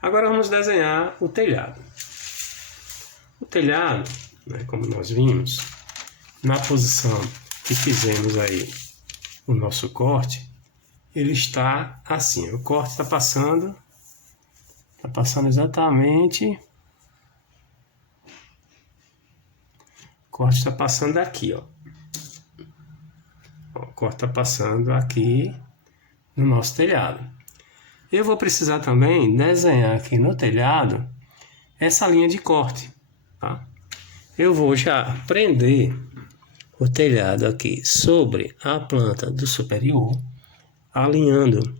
Agora vamos desenhar o telhado. O telhado, né, como nós vimos, na posição que fizemos aí o nosso corte, ele está assim. O corte está passando exatamente. O corte está passando aqui, ó. O corte está passando aqui no nosso telhado. Eu vou precisar também desenhar aqui no telhado essa linha de corte, tá? Eu vou já prender o telhado aqui sobre a planta do superior, alinhando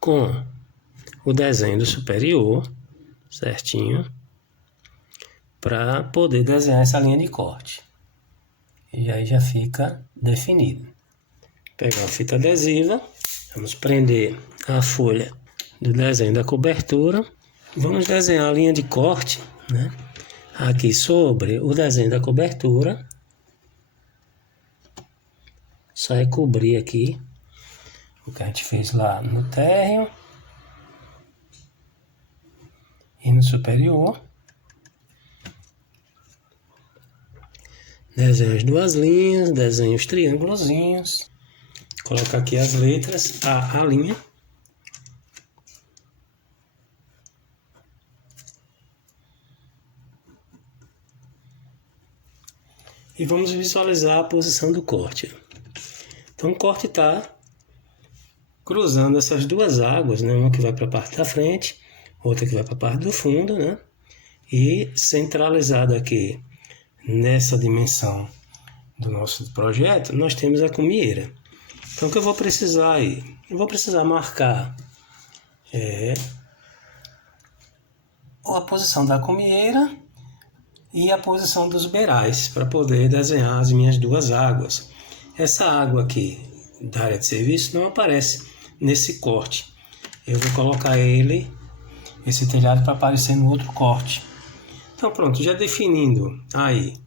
com o desenho do superior, certinho, para poder desenhar essa linha de corte. E aí já fica definido. Pegar a fita adesiva, vamos prender a folha do desenho da cobertura. Vamos desenhar a linha de corte, né, aqui sobre o desenho da cobertura. Só é cobrir aqui o que a gente fez lá no térreo e no superior. Desenho as duas linhas, desenho os triângulozinhos. Colocar aqui as letras, a linha. E vamos visualizar a posição do corte. Então o corte está cruzando essas duas águas, né? Uma que vai para a parte da frente, outra que vai para a parte do fundo, né? E centralizado aqui nessa dimensão do nosso projeto, nós temos a cumieira. Então o que eu vou precisar aí? Eu vou precisar marcar a posição da cumieira e a posição dos beirais para poder desenhar as minhas duas águas. Essa água aqui da área de serviço não aparece nesse corte. Eu vou colocar esse telhado para aparecer no outro corte. Então pronto, já definindo aí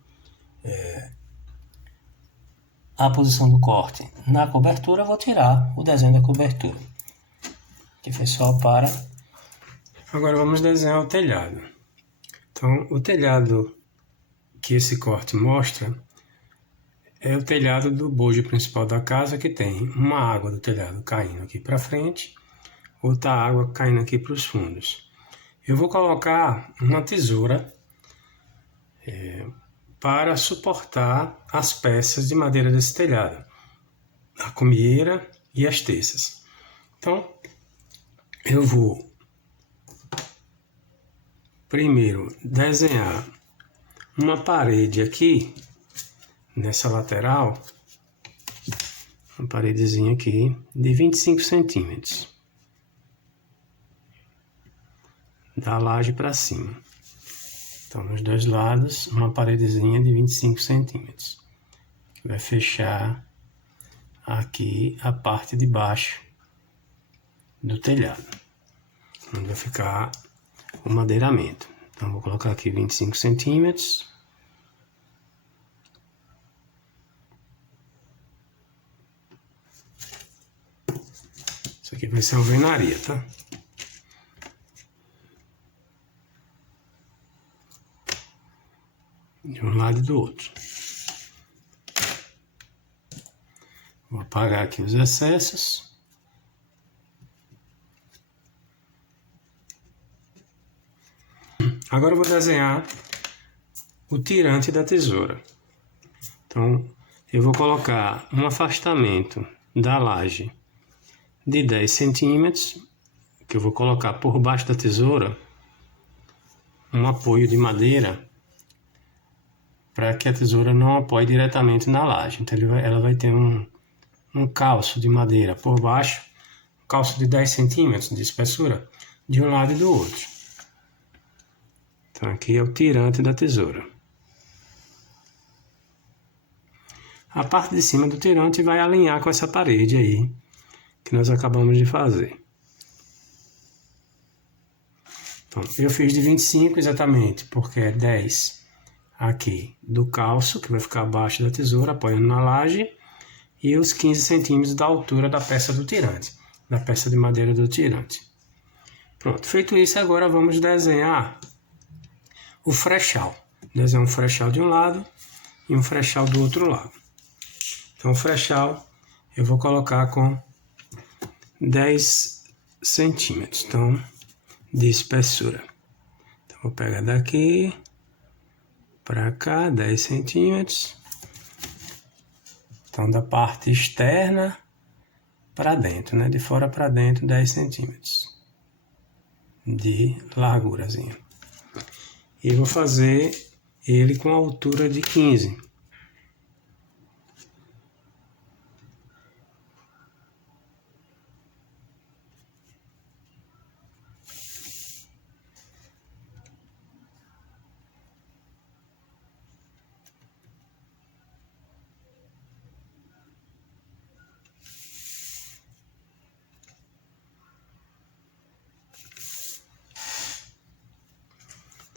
a posição do corte na cobertura, eu vou tirar o desenho da cobertura, que foi só para... Agora vamos desenhar o telhado. Então o telhado que esse corte mostra é o telhado do bojo principal da casa, que tem uma água do telhado caindo aqui para frente, outra água caindo aqui para os fundos. Eu vou colocar uma tesoura para suportar as peças de madeira desse telhado, a cumieira e as teças. Então, eu vou primeiro desenhar uma parede aqui, nessa lateral, uma paredezinha aqui de 25 centímetros, da laje para cima. Então, nos dois lados, uma paredezinha de 25 centímetros, que vai fechar aqui a parte de baixo do telhado, onde vai ficar o madeiramento. Então, vou colocar aqui 25 centímetros. Isso aqui vai ser alvenaria, tá? De um lado e do outro. Vou apagar aqui os excessos. Agora eu vou desenhar o tirante da tesoura. Então, eu vou colocar um afastamento da laje de 10 centímetros, que eu vou colocar por baixo da tesoura um apoio de madeira, para que a tesoura não apoie diretamente na laje. Então ela vai ter um calço de madeira por baixo, um calço de 10 centímetros de espessura, de um lado e do outro. Então aqui é o tirante da tesoura. A parte de cima do tirante vai alinhar com essa parede aí, que nós acabamos de fazer. Então, eu fiz de 25 exatamente, porque é 10 aqui do calço, que vai ficar abaixo da tesoura, apoiando na laje, e os 15 centímetros da altura da peça do tirante, da peça de madeira do tirante. Pronto, feito isso, agora vamos desenhar o frechal. Desenhar um frechal de um lado e um frechal do outro lado. Então o frechal eu vou colocar com 10 centímetros, então, de espessura. Então vou pegar daqui para cá, 10 centímetros. Então da parte externa para dentro, né? De fora para dentro, 10 centímetros de largurazinha. E vou fazer ele com a altura de 15.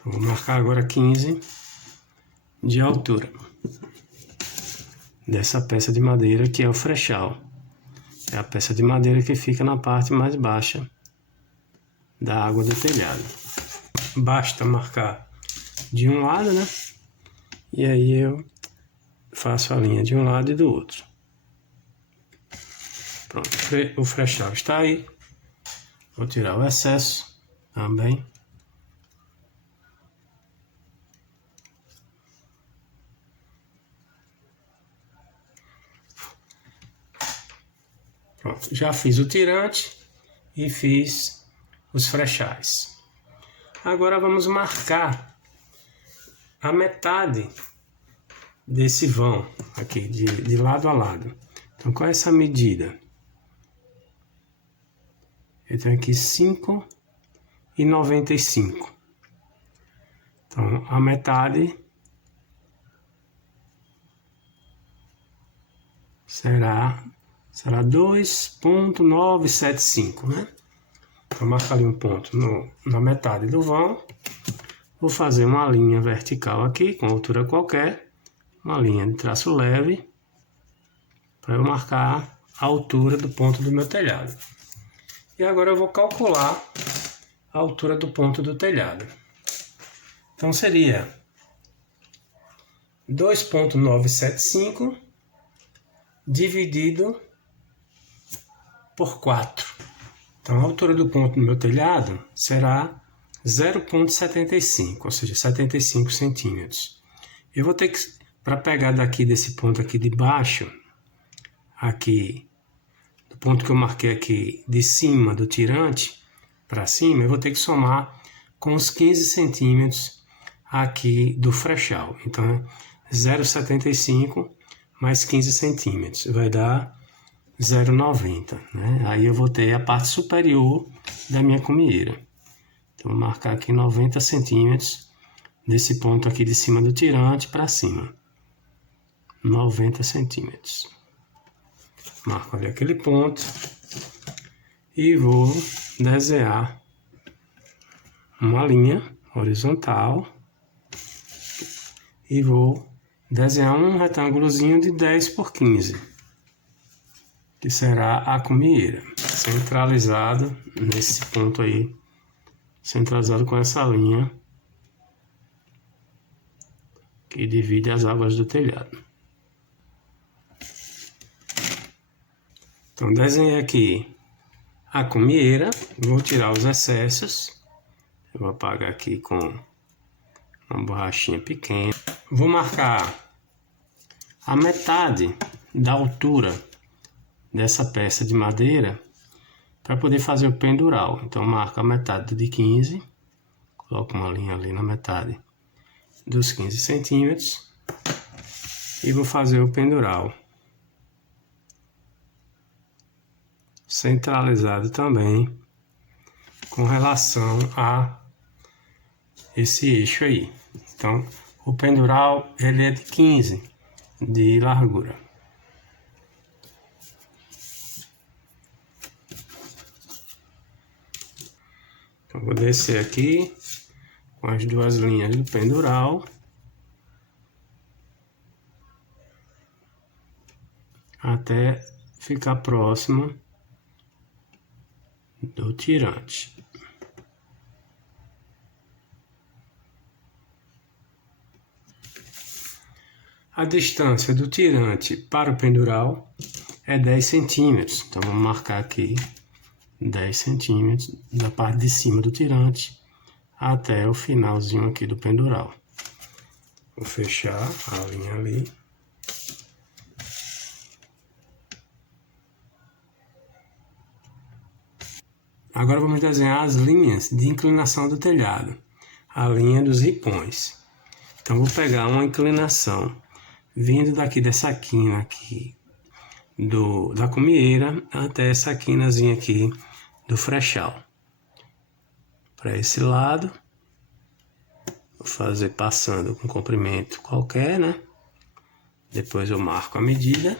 Então, vou marcar agora 15 de altura dessa peça de madeira que é o frechal. É a peça de madeira que fica na parte mais baixa da água do telhado. Basta marcar de um lado, né? E aí eu faço a linha de um lado e do outro. Pronto, o frechal está aí. Vou tirar o excesso também. Pronto, já fiz o tirante e fiz os frechais. Agora vamos marcar a metade desse vão aqui, de lado a lado. Então, qual é essa medida? Eu tenho aqui 5,95. Então, a metade será 2,975, né? Então, marcar ali um ponto na metade do vão. Vou fazer uma linha vertical aqui, com altura qualquer. Uma linha de traço leve. Para eu marcar a altura do ponto do meu telhado. E agora eu vou calcular a altura do ponto do telhado. Então seria 2,975 dividido por 4. Então a altura do ponto do meu telhado será 0,75, ou seja, 75 centímetros. Eu vou ter que, para pegar daqui desse ponto aqui de baixo, aqui, do ponto que eu marquei aqui de cima do tirante para cima, eu vou ter que somar com os 15 centímetros aqui do frechal. Então, 0,75 mais 15 centímetros vai dar 0,90, né? Aí eu vou ter a parte superior da minha cumieira. Então, vou marcar aqui 90 centímetros desse ponto aqui de cima do tirante para cima. 90 centímetros. Marco ali aquele ponto e vou desenhar uma linha horizontal e vou desenhar um retângulozinho de 10 por 15, que será a cumieira, centralizado nesse ponto aí, centralizado com essa linha que divide as águas do telhado. Então, desenhei aqui a cumieira, vou tirar os excessos, eu vou apagar aqui com uma borrachinha pequena. Vou marcar a metade da altura dessa peça de madeira para poder fazer o pendural. Então, marco a metade de 15, coloco uma linha ali na metade dos 15 centímetros e vou fazer o pendural. Centralizado também com relação a esse eixo aí. Então, o pendural ele é de 15 de largura. Então, vou descer aqui com as duas linhas do pendural até ficar próximo do tirante. A distância do tirante para o pendural é 10 centímetros. Então, vamos marcar aqui 10 centímetros da parte de cima do tirante até o finalzinho aqui do pendural. Vou fechar a linha ali. Agora vamos desenhar as linhas de inclinação do telhado, a linha dos ripões. Então vou pegar uma inclinação vindo daqui dessa quina aqui da cumieira até essa quinazinha aqui do frechal. Para esse lado, vou fazer passando com comprimento qualquer, né? Depois eu marco a medida.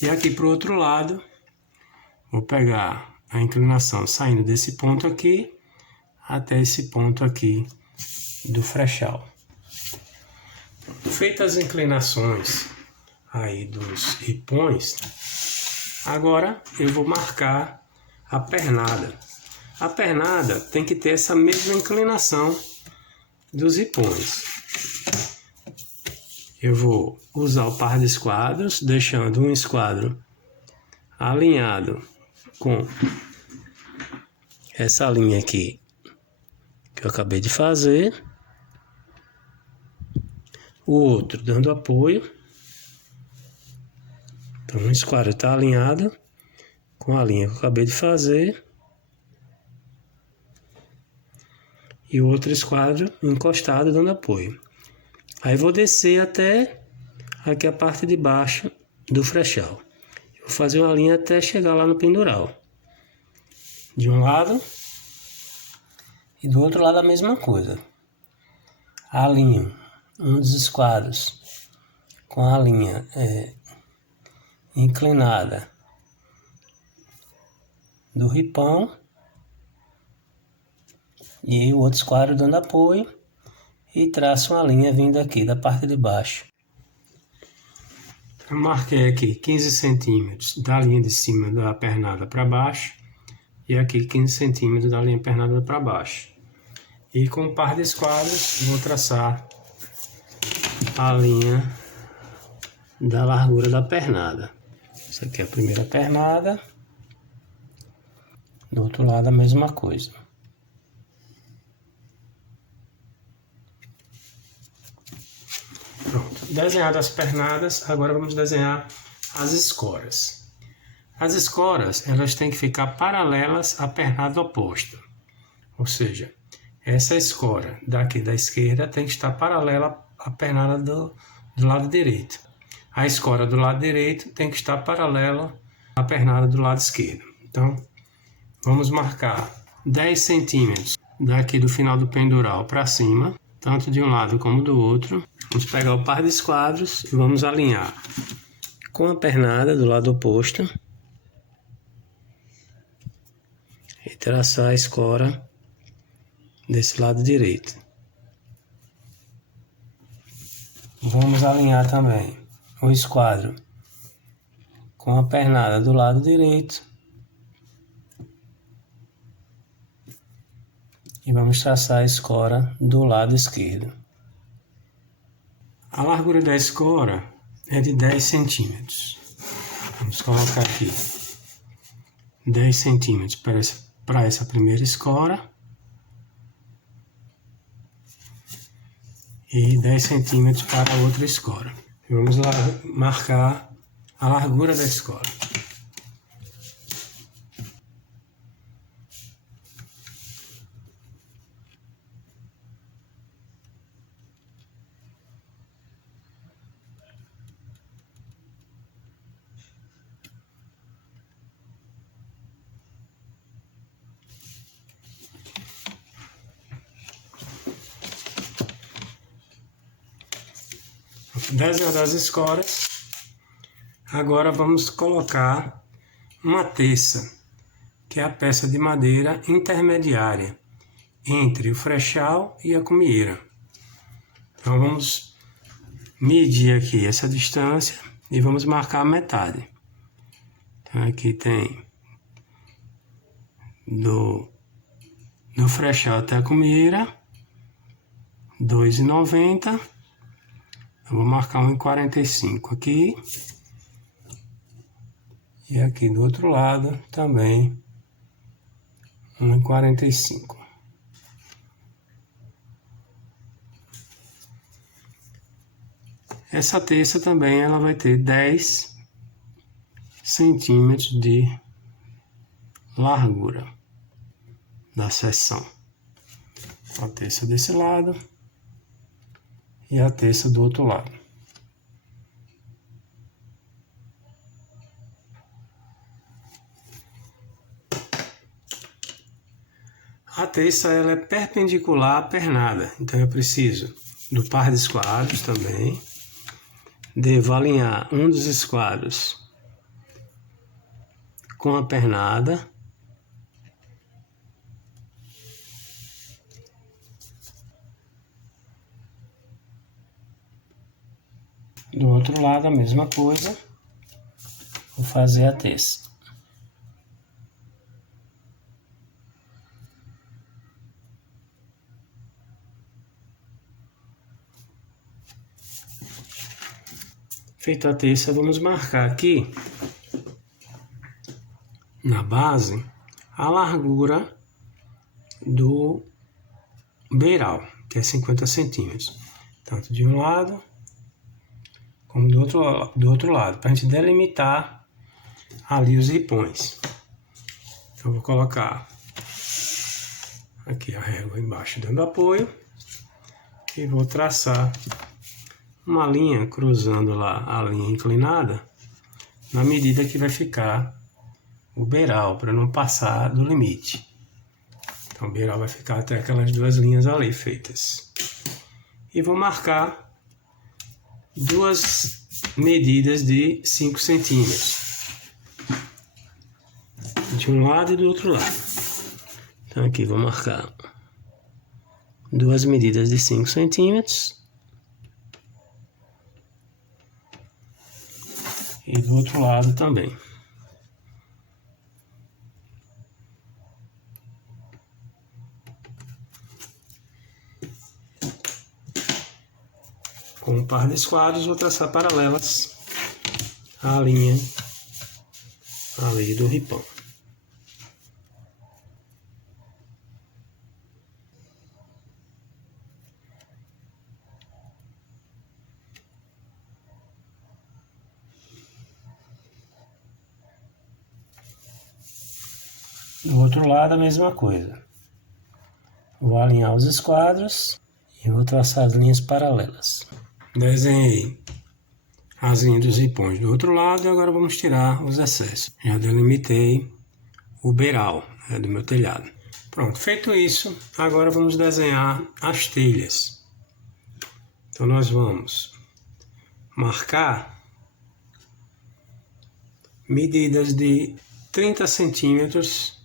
E aqui para o outro lado, vou pegar a inclinação saindo desse ponto aqui até esse ponto aqui do frechal. Feitas as inclinações aí dos ripões, agora eu vou marcar a pernada. A pernada tem que ter essa mesma inclinação dos ripões. Eu vou usar o par de esquadros, deixando um esquadro alinhado com essa linha aqui que eu acabei de fazer, o outro dando apoio. Então um esquadro está alinhado com a linha que eu acabei de fazer e o outro esquadro encostado dando apoio. Aí vou descer até aqui a parte de baixo do frechal. Vou fazer uma linha até chegar lá no pendural. De um lado e do outro lado a mesma coisa. Alinho um dos esquadros com a linha inclinada do ripão e o outro esquadro dando apoio e traço uma linha vindo aqui da parte de baixo. Eu marquei aqui 15 centímetros da linha de cima da pernada para baixo e aqui 15 centímetros da linha pernada para baixo. E com um par de esquadros vou traçar a linha da largura da pernada. Essa aqui é a primeira pernada. Do outro lado a mesma coisa. Pronto. Desenhadas as pernadas, agora vamos desenhar as escoras. As escoras, elas têm que ficar paralelas à pernada oposta. Ou seja, essa escora daqui da esquerda tem que estar paralela à pernada do lado direito. A escora do lado direito tem que estar paralela à pernada do lado esquerdo. Então, vamos marcar 10 centímetros daqui do final do pendural para cima, tanto de um lado como do outro. Vamos pegar o par de esquadros e vamos alinhar com a pernada do lado oposto e traçar a escora desse lado direito. Vamos alinhar também o esquadro com a pernada do lado direito e vamos traçar a escora do lado esquerdo. A largura da escora é de 10 centímetros. Vamos colocar aqui 10 centímetros para essa primeira escora e 10 centímetros para a outra escora. Vamos lá marcar a largura da escora. Desenhar as escoras. Agora vamos colocar uma teça, que é a peça de madeira intermediária entre o frechal e a cumieira. Então vamos medir aqui essa distância e vamos marcar a metade. Então aqui tem do frechal até a cumieira 2,90. Eu vou marcar 1,45 aqui. E aqui do outro lado também 1,45. Essa terça também ela vai ter 10 centímetros de largura da seção. A terça desse lado e a terça do outro lado. A terça ela é perpendicular à pernada, então eu preciso do par de esquadros também. Devo alinhar um dos esquadros com a pernada. Do outro lado a mesma coisa. Vou fazer a terça. Feita a terça, vamos marcar aqui na base a largura do beiral, que é 50 centímetros, tanto de um lado como do outro lado, para a gente delimitar ali os ripões. Então eu vou colocar aqui a régua embaixo dando apoio e vou traçar uma linha cruzando lá a linha inclinada na medida que vai ficar o beiral, para não passar do limite. Então o beiral vai ficar até aquelas duas linhas ali feitas. E vou marcar duas medidas de 5 centímetros. De um lado e do outro lado. Então aqui vou marcar duas medidas de 5 centímetros. E do outro lado também. Com um par de esquadros, vou traçar paralelas à linha ali do ripão. Do outro lado a mesma coisa. Vou alinhar os esquadros e vou traçar as linhas paralelas. Desenhei as linhas dos ripões do outro lado e agora vamos tirar os excessos. Já delimitei o beiral, do meu telhado. Pronto, feito isso, agora vamos desenhar as telhas. Então nós vamos marcar medidas de 30 centímetros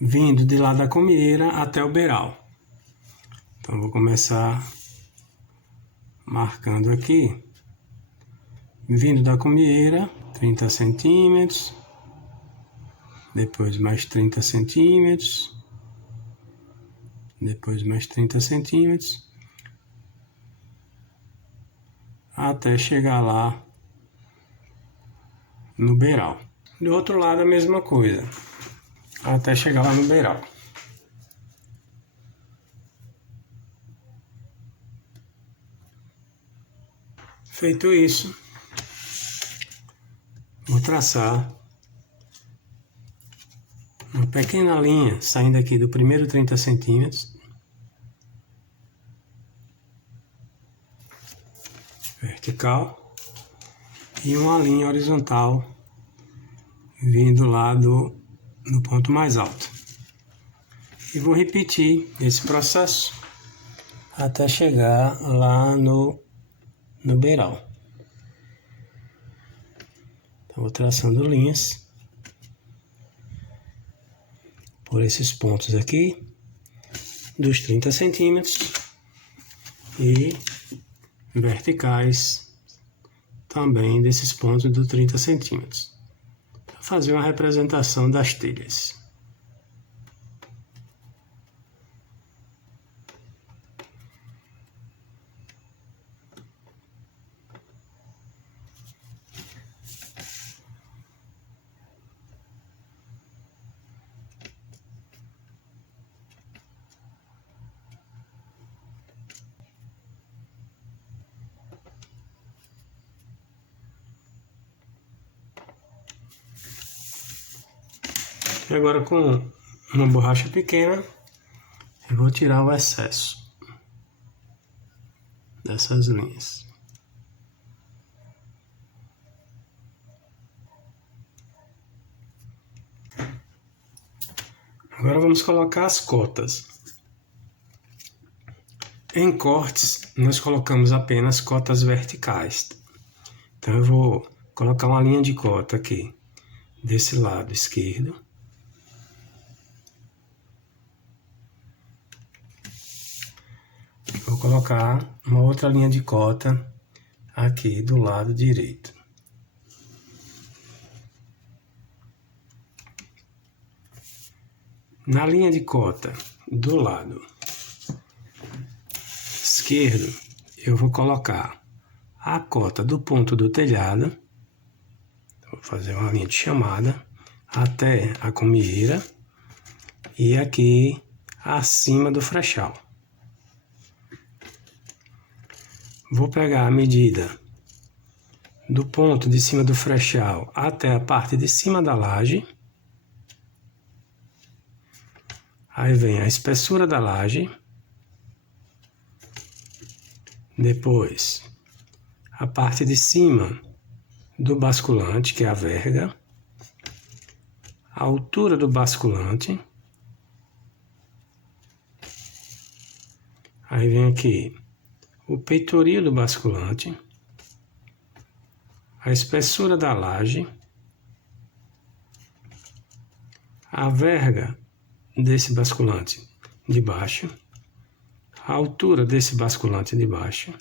vindo de lá da comieira até o beiral. Então vou começar marcando aqui, vindo da comieira, 30 centímetros, depois mais 30 centímetros, depois mais 30 centímetros, até chegar lá no beiral. Do outro lado a mesma coisa, até chegar lá no beiral. Feito isso, vou traçar uma pequena linha saindo aqui do primeiro 30 centímetros, vertical, e uma linha horizontal vindo lá do ponto mais alto. E vou repetir esse processo até chegar lá no beiral. Então vou traçando linhas por esses pontos aqui dos 30 centímetros e verticais também desses pontos dos 30 centímetros. Para fazer uma representação das telhas. E agora com uma borracha pequena, eu vou tirar o excesso dessas linhas. Agora vamos colocar as cotas. Em cortes, nós colocamos apenas cotas verticais. Então eu vou colocar uma linha de cota aqui, desse lado esquerdo. Vou colocar uma outra linha de cota aqui do lado direito. Na linha de cota do lado esquerdo, eu vou colocar a cota do ponto do telhado. Vou fazer uma linha de chamada até a comieira e aqui acima do frechal. Vou pegar a medida do ponto de cima do frechal até a parte de cima da laje. Aí vem a espessura da laje. Depois, a parte de cima do basculante, que é a verga. A altura do basculante. Aí vem aqui o peitoril do basculante. A espessura da laje. A verga desse basculante de baixo. A altura desse basculante de baixo.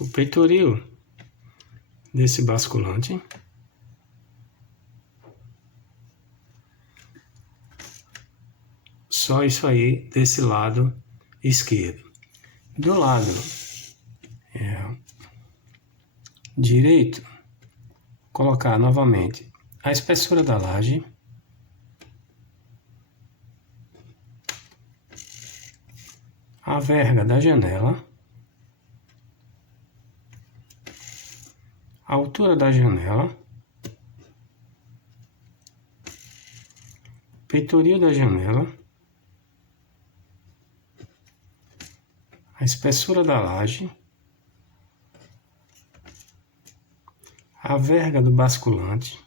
O peitoril desse basculante. Só isso aí desse lado esquerdo. Do lado direito, colocar novamente a espessura da laje. A verga da janela. A altura da janela. Peitoril da janela. A espessura da laje. A verga do basculante.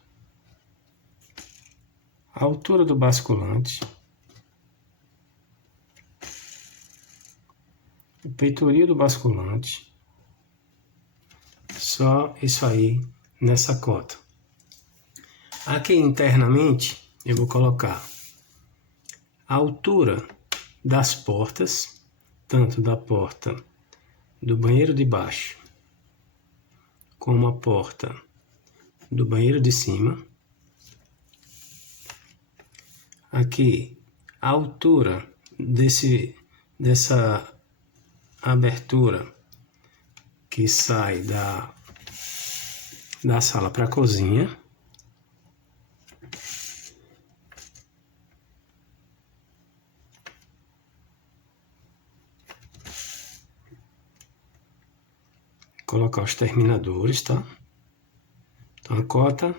A altura do basculante. O peitoril do basculante. Só isso aí nessa cota. Aqui internamente eu vou colocar a altura das portas, tanto da porta do banheiro de baixo como a porta do banheiro de cima. Aqui a altura dessa abertura que sai da sala para a cozinha. Colocar os terminadores, tá? Então a cota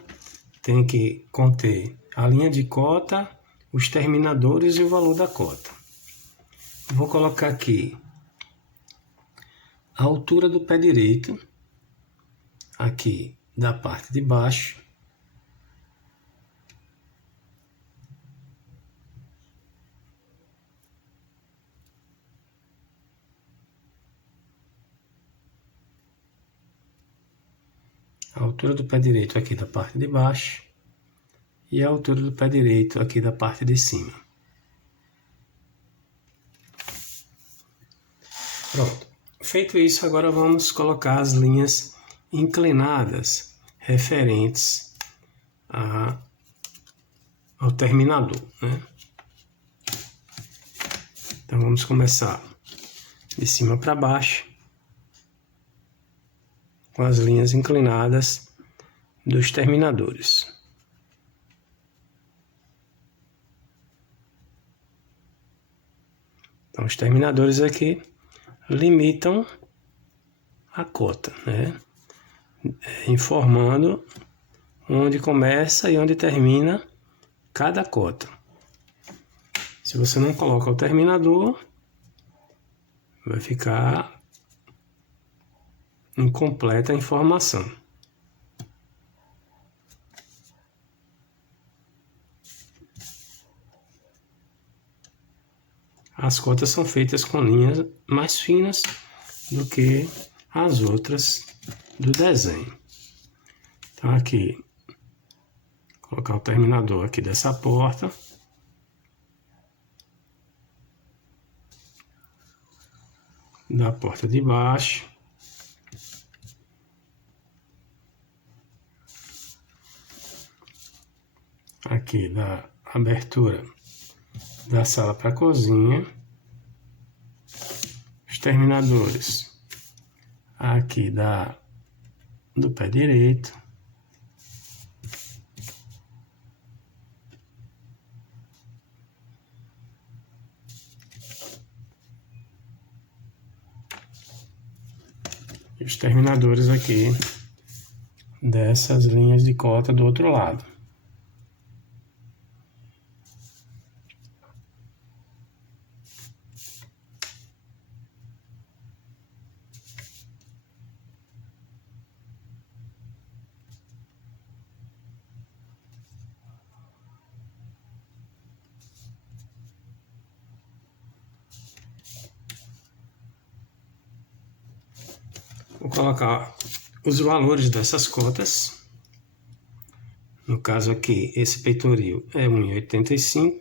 tem que conter a linha de cota, os terminadores e o valor da cota. Vou colocar aqui a altura do pé direito, aqui da parte de baixo. A altura do pé direito aqui da parte de baixo e a altura do pé direito aqui da parte de cima. Pronto. Feito isso, agora vamos colocar as linhas inclinadas referentes ao terminador, né? Então vamos começar de cima para baixo com as linhas inclinadas dos terminadores. Então os terminadores aqui limitam a cota, né? Informando onde começa e onde termina cada cota. Se você não coloca o terminador, vai ficar incompleta a informação. As cotas são feitas com linhas mais finas do que as outras do desenho. Então aqui, colocar o terminador aqui dessa porta. Da porta de baixo. Aqui da abertura da sala para a cozinha. Os terminadores aqui do pé direito. E os terminadores aqui dessas linhas de cota do outro lado. Vou colocar os valores dessas cotas. No caso aqui, esse peitoril é 1,85,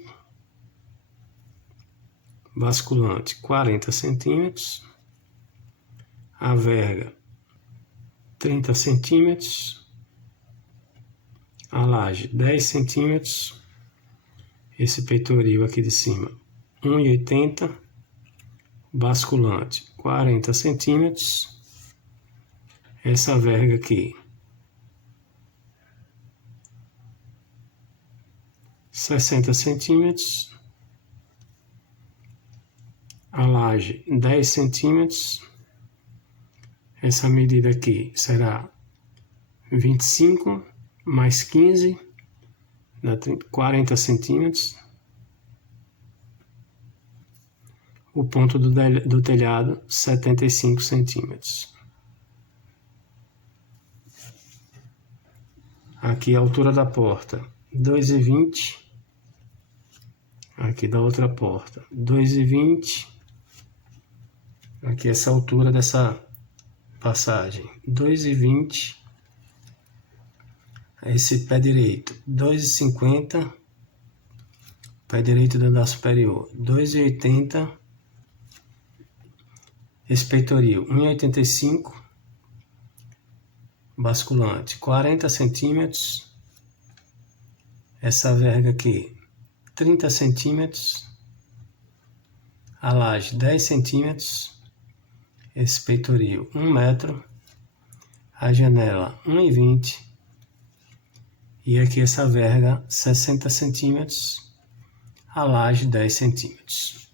basculante 40 centímetros, a verga 30 centímetros, a laje 10 centímetros, esse peitoril aqui de cima 1,80, basculante 40 centímetros, essa verga aqui 60 centímetros, a laje 10 centímetros, essa medida aqui será 25 mais 15, dá 40 centímetros, o ponto do telhado 75 centímetros. Aqui a altura da porta 2,20, aqui da outra porta 2,20, aqui essa altura dessa passagem 2,20, esse pé direito 2,50, pé direito do andar superior 2,80, esse peitoril 1,85, basculante 40 centímetros, essa verga aqui 30 centímetros, a laje 10 centímetros, esse peitoril 1 metro, a janela 1,20 e aqui essa verga 60 centímetros, a laje 10 centímetros.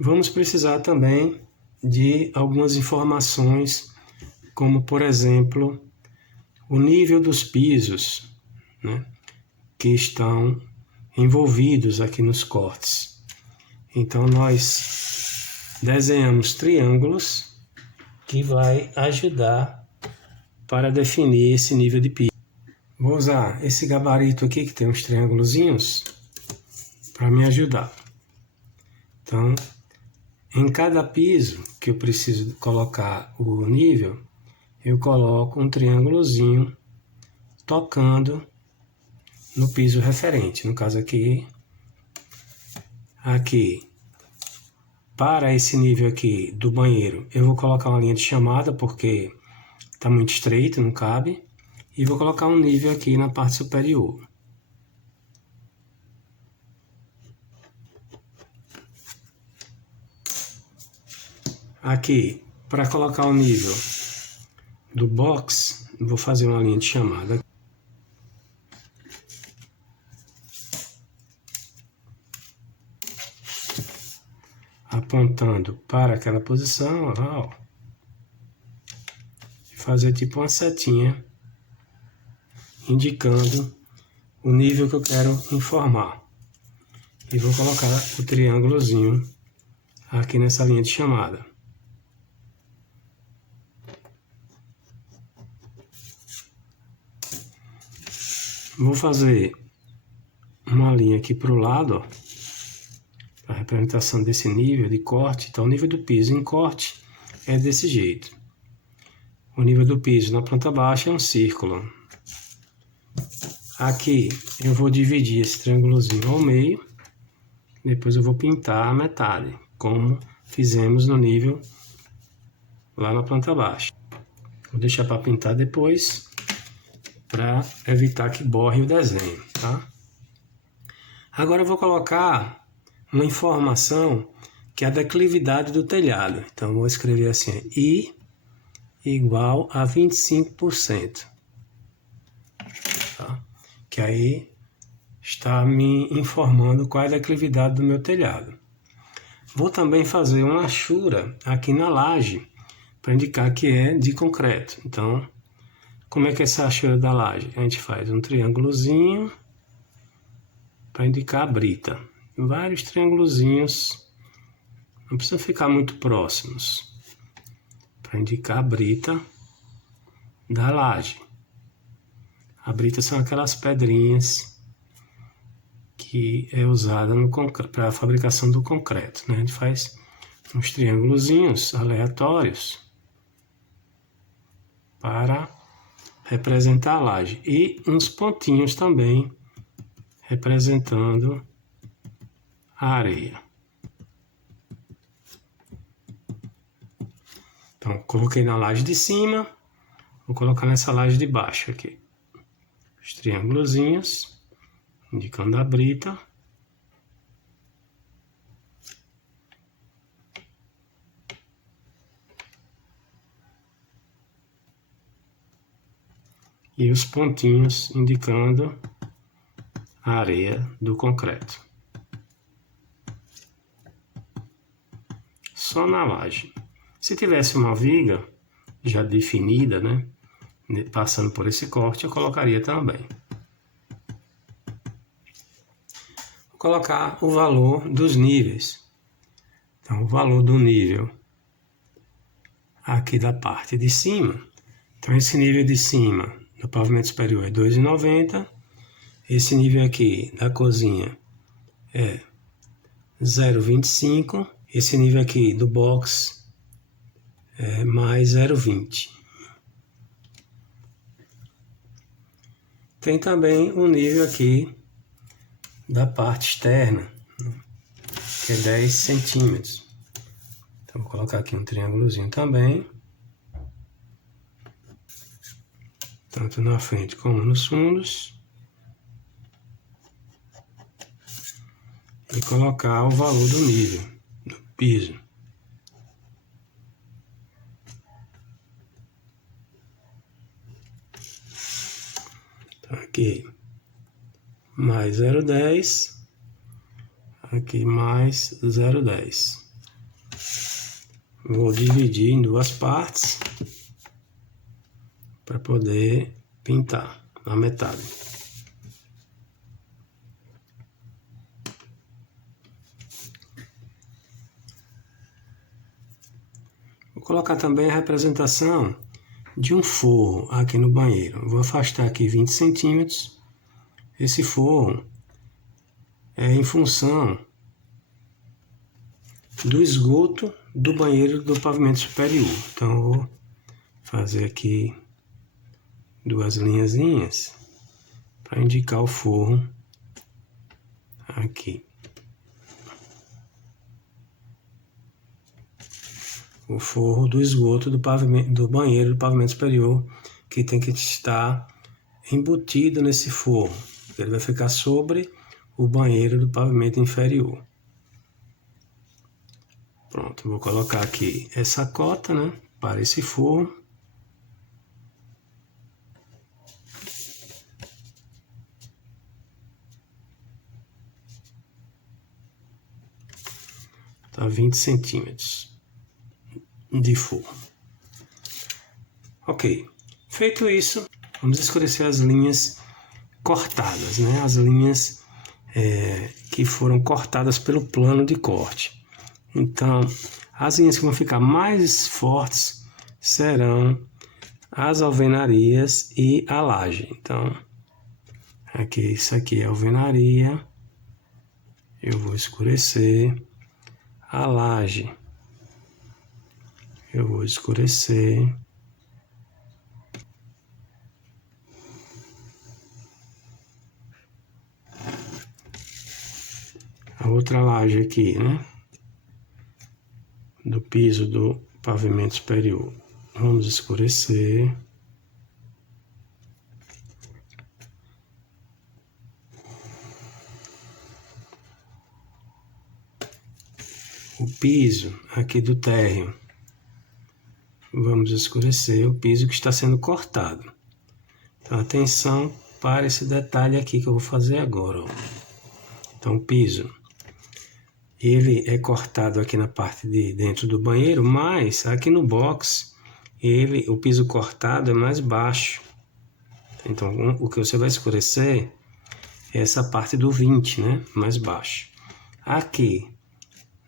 Vamos precisar também de algumas informações, como por exemplo, o nível dos pisos, né, que estão envolvidos aqui nos cortes. Então nós desenhamos triângulos que vai ajudar para definir esse nível de piso. Vou usar esse gabarito aqui que tem uns triângulozinhos para me ajudar. Então, em cada piso que eu preciso colocar o nível, eu coloco um triângulozinho tocando no piso referente. No caso aqui, para esse nível aqui do banheiro, eu vou colocar uma linha de chamada porque está muito estreito, não cabe. E vou colocar um nível aqui na parte superior. Aqui, para colocar o nível do box, vou fazer uma linha de chamada. Apontando para aquela posição, ó. fazer tipo uma setinha indicando o nível que eu quero informar. E vou colocar o triângulozinho aqui nessa linha de chamada. Vou fazer uma linha aqui para o lado, a representação desse nível de corte. Então, o nível do piso em corte é desse jeito. O nível do piso na planta baixa é um círculo. Aqui eu vou dividir esse triângulozinho ao meio, depois eu vou pintar a metade, como fizemos no nível lá na planta baixa. Vou deixar para pintar depois, para evitar que borre o desenho, tá? Agora eu vou colocar uma informação que é a declividade do telhado. Então vou escrever assim, I igual a 25%. Tá? Que aí está me informando qual é a declividade do meu telhado. Vou também fazer uma achura aqui na laje, para indicar que é de concreto. Então, como é que é essa achura da laje? A gente faz um triângulozinho para indicar a brita. Vários triângulozinhos, não precisa ficar muito próximos, para indicar a brita da laje. A brita são aquelas pedrinhas que é usada para a fabricação do concreto, né? A gente faz uns triângulozinhos aleatórios para representar a laje e uns pontinhos também representando a areia. Então, coloquei na laje de cima, vou colocar nessa laje de baixo aqui. Os triângulozinhos indicando a brita. E os pontinhos indicando a areia do concreto. Só na laje. Se tivesse uma viga já definida, né, passando por esse corte, eu colocaria também. Vou colocar o valor dos níveis. Então, o valor do nível aqui da parte de cima. Então, esse nível de cima do pavimento superior é 2,90. Esse nível aqui da cozinha é 0,25. Esse nível aqui do box é mais 0,20. Tem também um nível aqui da parte externa, que é 10 centímetros. Então, vou colocar aqui um triângulozinho também, tanto na frente como nos fundos. E colocar o valor do nível, do piso. Então, aqui mais 0,10, aqui mais 0,10. Vou dividir em duas partes para poder pintar a metade. Vou colocar também a representação de um forro aqui no banheiro. Vou afastar aqui 20 centímetros. Esse forro é em função do esgoto do banheiro do pavimento superior. Então, eu vou fazer aqui duas linhazinhas para indicar o forro aqui. O forro do esgoto do pavimento, do banheiro do pavimento superior, que tem que estar embutido nesse forro. Ele vai ficar sobre o banheiro do pavimento inferior. Pronto, vou colocar aqui essa cota, né, para esse forro. Tá 20 centímetros de forro. Ok. Ok. Feito isso, vamos escurecer as linhas cortadas, né? As linhas que foram cortadas pelo plano de corte. Então, as linhas que vão ficar mais fortes serão as alvenarias e a laje. Então, aqui, isso aqui é a alvenaria. Eu vou escurecer. A laje, eu vou escurecer. A outra laje aqui, né? Do piso do pavimento superior. Vamos escurecer. O piso aqui do térreo. Vamos escurecer o piso que está sendo cortado. Então, atenção para esse detalhe aqui que eu vou fazer agora. Ó. Então, o piso, ele é cortado aqui na parte de dentro do banheiro, mas aqui no box, o piso cortado é mais baixo. Então, o que você vai escurecer é essa parte do 20, né? Mais baixo. Aqui,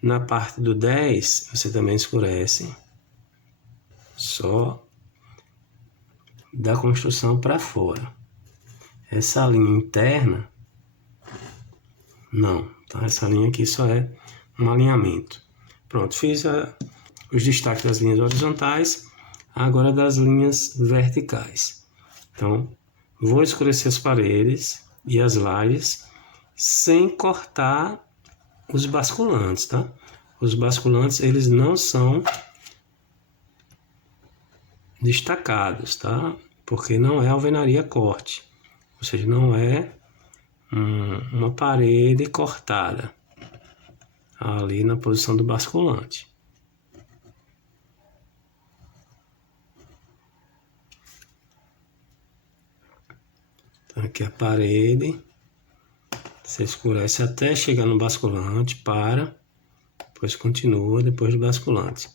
na parte do 10, você também escurece. Só da construção para fora. Essa linha interna, não. Então, essa linha aqui só é um alinhamento. Pronto, fiz os destaques das linhas horizontais, agora das linhas verticais. Então, vou escurecer as paredes e as lajes sem cortar os basculantes, tá? Os basculantes, eles não são destacados, tá? Porque não é alvenaria corte, ou seja, não é uma parede cortada ali na posição do basculante. Então, aqui a parede, você escurece até chegar no basculante, para, depois continua depois do basculante.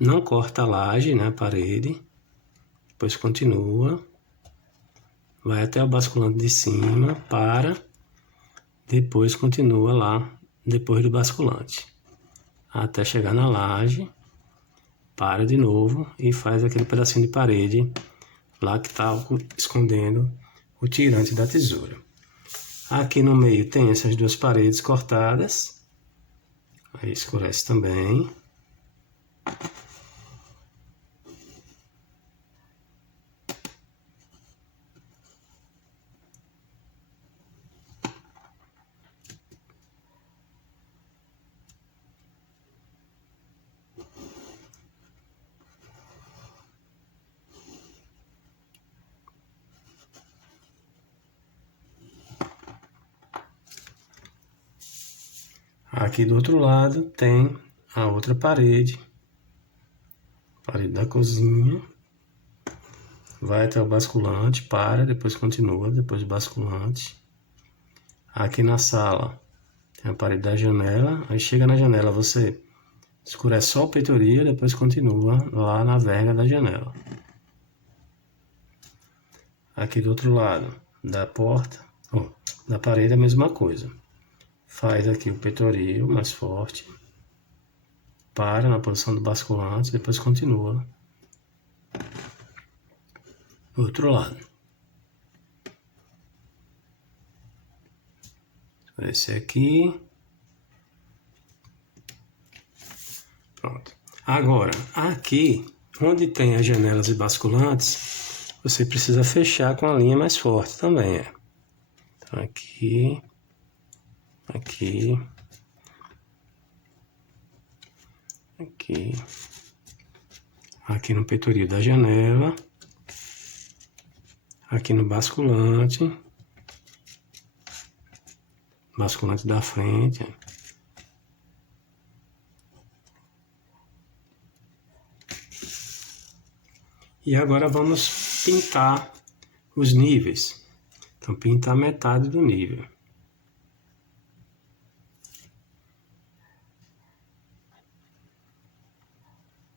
Não corta a laje, né, a parede, depois continua, vai até o basculante de cima, para, depois continua lá, depois do basculante, até chegar na laje, para de novo e faz aquele pedacinho de parede lá que está escondendo o tirante da tesoura. Aqui no meio tem essas duas paredes cortadas, aí escurece também. Aqui do outro lado tem a outra parede, parede da cozinha, vai até o basculante, para, depois continua, depois do basculante. Aqui na sala tem a parede da janela, aí chega na janela, você escurece só o peitoril, depois continua lá na verga da janela. Aqui do outro lado da porta, da parede, a mesma coisa. Faz aqui o peitoril mais forte, para na posição do basculante, depois continua. Do outro lado. Esse aqui. Pronto. Agora, aqui, onde tem as janelas e basculantes, você precisa fechar com a linha mais forte também. Então, aqui, aqui, aqui, aqui no peitoril da janela, aqui no basculante, basculante da frente. E agora vamos pintar os níveis. Então, pinta a metade do nível.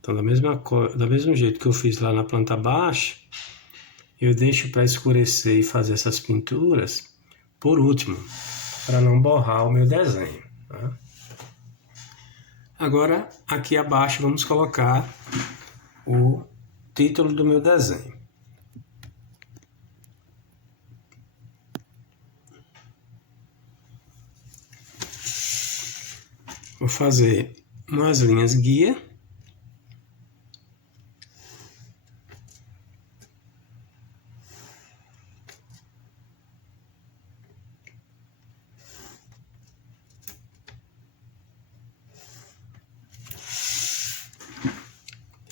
Então, do mesmo jeito que eu fiz lá na planta baixa, eu deixo para escurecer e fazer essas pinturas por último, para não borrar o meu desenho. Tá? Agora, aqui abaixo, vamos colocar o título do meu desenho. Vou fazer umas linhas guia.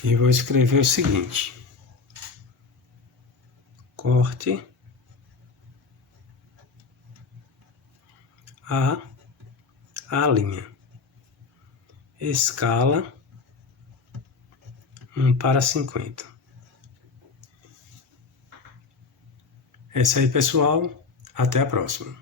E vou escrever o seguinte: corte a linha, escala 1:50. É isso aí, pessoal. Até a próxima.